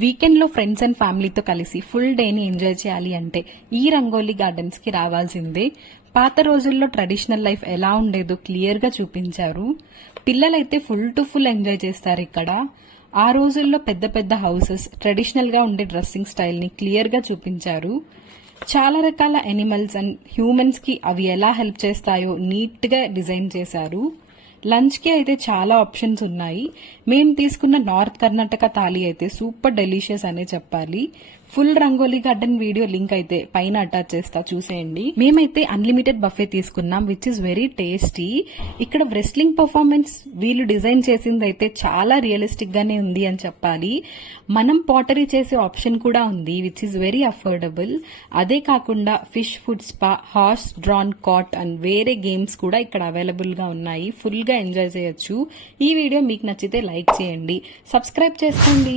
Weekend లో friends and ఫ్యామిలీతో కలిసి ఫుల్ డేని ఎంజాయ్ చేయాలి అంటే ఈ రంగోలీ గార్డెన్స్ కి రావాల్సిందే. పాత రోజుల్లో ట్రెడిషనల్ లైఫ్ ఎలా ఉండేదో క్లియర్ గా చూపించారు. పిల్లలైతే ఫుల్ టు ఫుల్ ఎంజాయ్ చేస్తారు ఇక్కడ. ఆ రోజుల్లో పెద్ద పెద్ద హౌసెస్, ట్రెడిషనల్ గా ఉండే డ్రెస్సింగ్ స్టైల్ ని క్లియర్ గా చూపించారు. చాలా రకాల ఎనిమల్స్ అండ్ హ్యూమన్స్ కి అవి ఎలా హెల్ప్ చేస్తాయో నీట్ గా డిజైన్ చేశారు. లంచ్ కి అయితే చాలా ఆప్షన్స్ ఉన్నాయి. మేము తీసుకున్న నార్త్ కర్ణాటక థాలీ అయితే సూపర్ డెలిషియస్ అనే చెప్పాలి. Full rangoli garden video link అయితే పైన అటాచ్ చేస్తా, చూసేయండి. మేమైతే అన్లిమిటెడ్ బఫే తీసుకున్నాం, విచ్ ఇస్ వెరీ టేస్టీ. ఇక్కడ రెస్లింగ్ పర్ఫార్మెన్స్ వీళ్ళు డిజైన్ చేసింది అయితే చాలా రియలిస్టిక్ గానే ఉంది అని చెప్పాలి. మనం పాటరీ చేసే ఆప్షన్ కూడా ఉంది, విచ్ ఇస్ వెరీ అఫోర్డబుల్. అదే కాకుండా fish food spa, horse drawn cart and వేరే గేమ్స్ కూడా ఇక్కడ అవైలబుల్ గా ఉన్నాయి. ఫుల్ గా ఎంజాయ్ చేయొచ్చు. ఈ వీడియో మీకు నచ్చితే లైక్ చేయండి, సబ్స్క్రైబ్ చేసుకోండి.